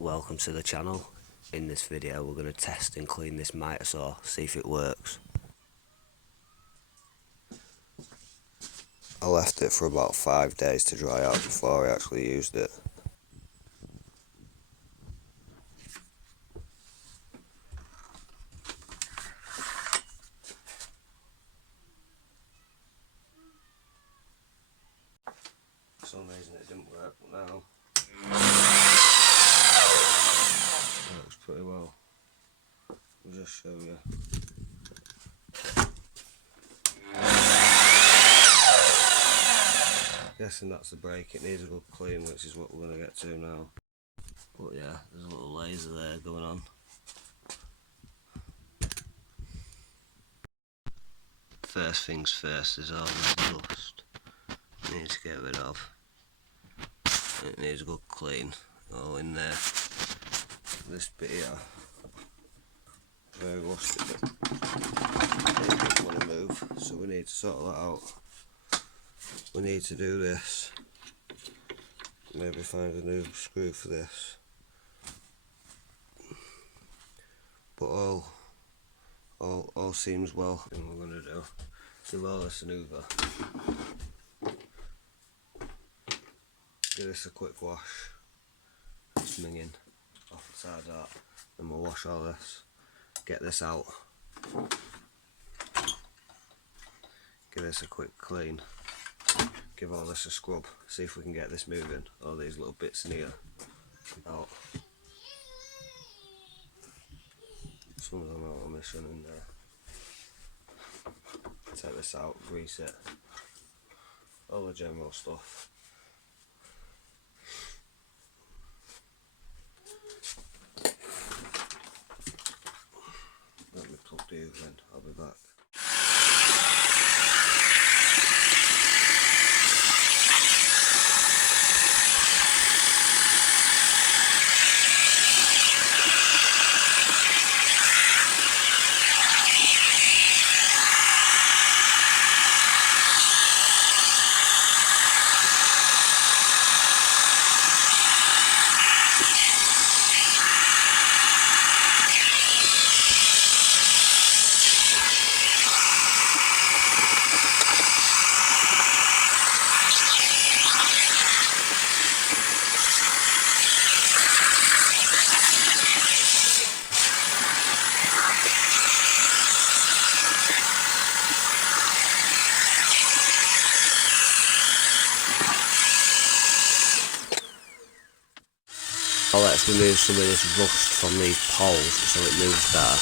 Welcome to the channel. In this video we're going to test and clean this Mitre saw, see if it works. I left it for about 5 days to dry out before I actually used it. For some reason it didn't work, but now it works pretty well. I'll just show you. Guessing that's the brake, it needs a good clean, which is what we're going to get to now. But yeah, there's a little laser there going on. First things first, there's all this dust it needs to get rid of. It needs a good clean, all in there. This bit here, very rusty bit, it doesn't want to move, so we need to sort that out. We need to do this, maybe find a new screw for this, but all seems well. And we're going to do all this manoeuvre, give this a quick wash, it's minging off the side of that, then we'll wash all this, get this out, give this a quick clean, give all this a scrub, see if we can get this moving, all these little bits in here out. Some of them are missing in there. Take this out, grease it, all the general stuff. Let me plug the hoover in, I'll be back. Let's remove some of this rust from these poles so it moves better.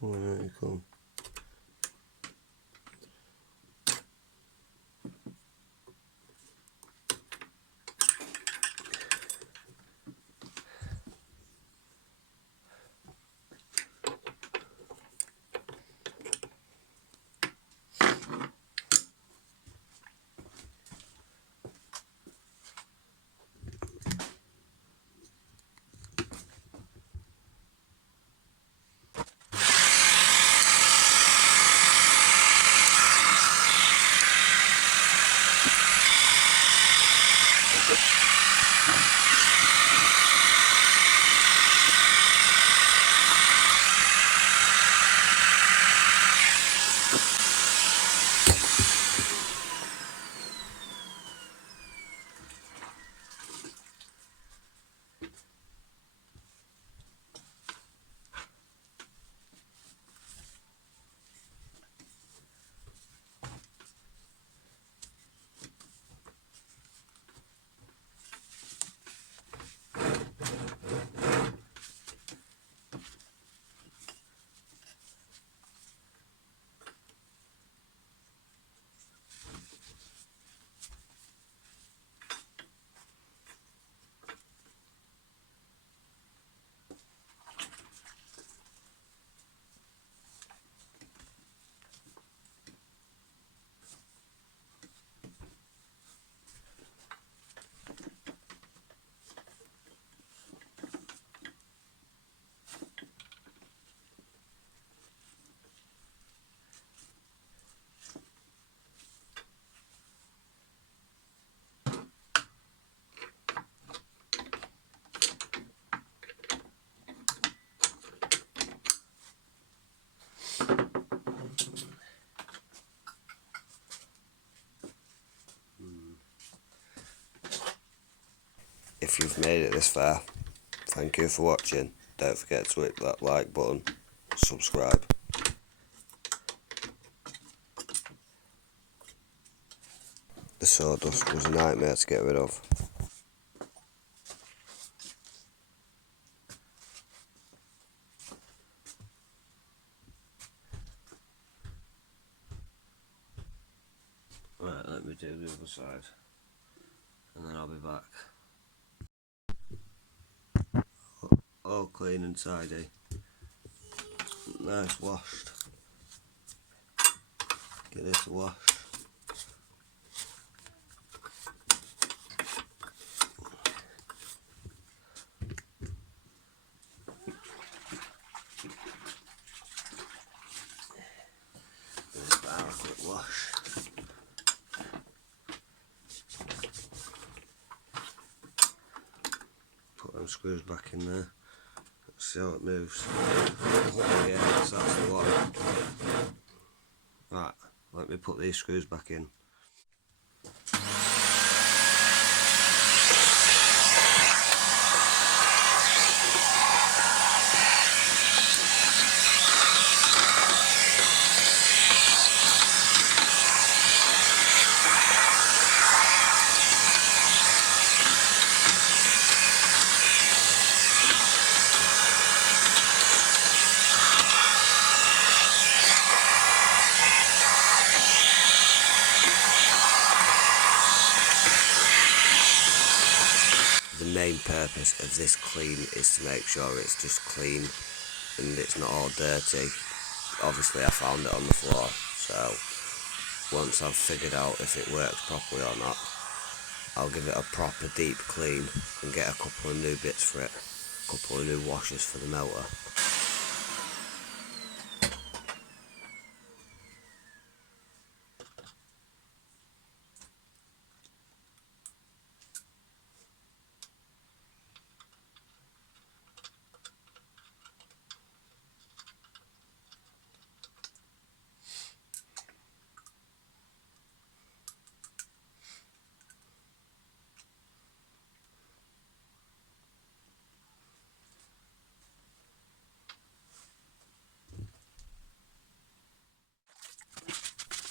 Come on, out you come. If you've made it this far, thank you for watching. Don't forget to hit that like button, subscribe. The sawdust was a nightmare to get rid of. Right, let me do the other side and then I'll be back. All clean and tidy. Nice washed. Get this washed. Give this bar a quick wash. Put them screws back in there. Let's see how it moves. Yeah, that's the one. Right, let me put these screws back in. The main purpose of this clean is to make sure it's just clean and it's not all dirty. Obviously I found it on the floor, so once I've figured out if it works properly or not, I'll give it a proper deep clean and get a couple of new bits for it, a couple of new washers for the motor.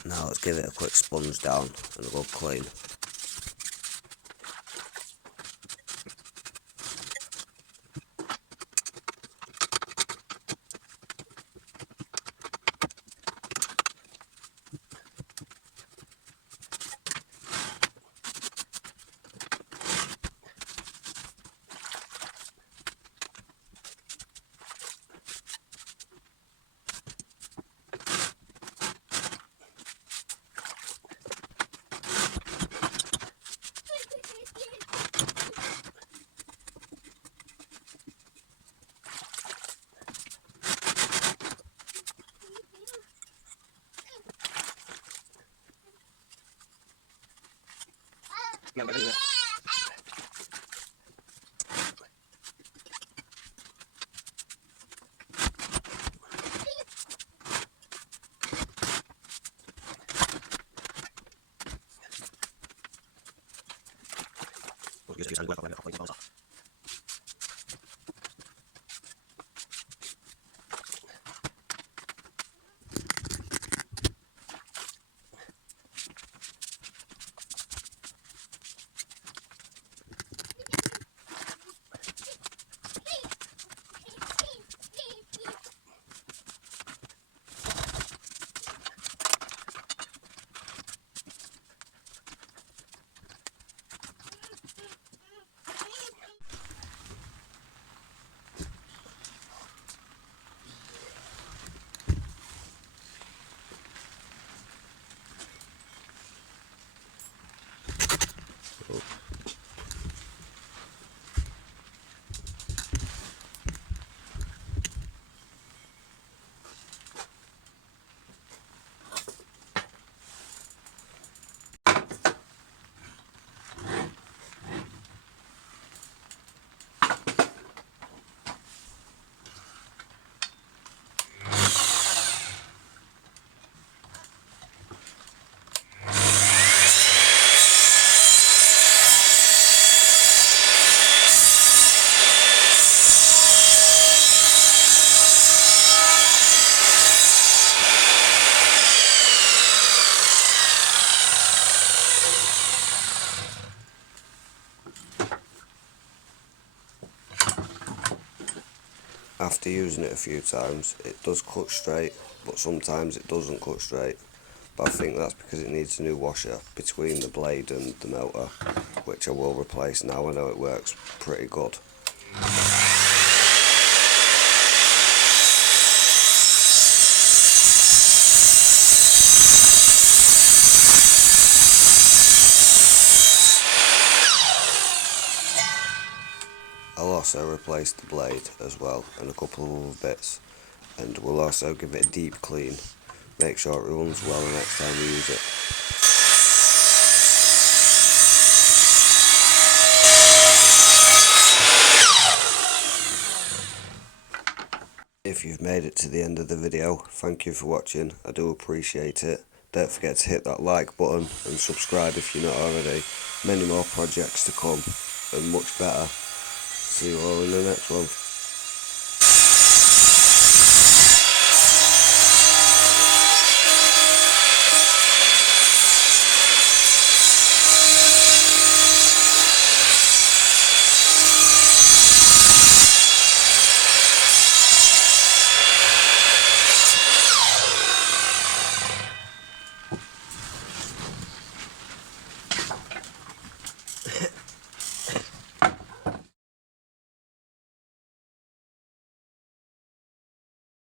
Now let's give it a quick sponge down and a good clean. After using it a few times, it does cut straight, but sometimes it doesn't cut straight. But I think that's because it needs a new washer between the blade and the motor, which I will replace now. I know it works pretty good. I'll also replace the blade as well and a couple of other bits, and we'll also give it a deep clean, make sure it runs well the next time we use it. If you've made it to the end of the video, thank you for watching, I do appreciate it. Don't forget to hit that like button and subscribe if you're not already. Many more projects to come and much better. See you all in the next one.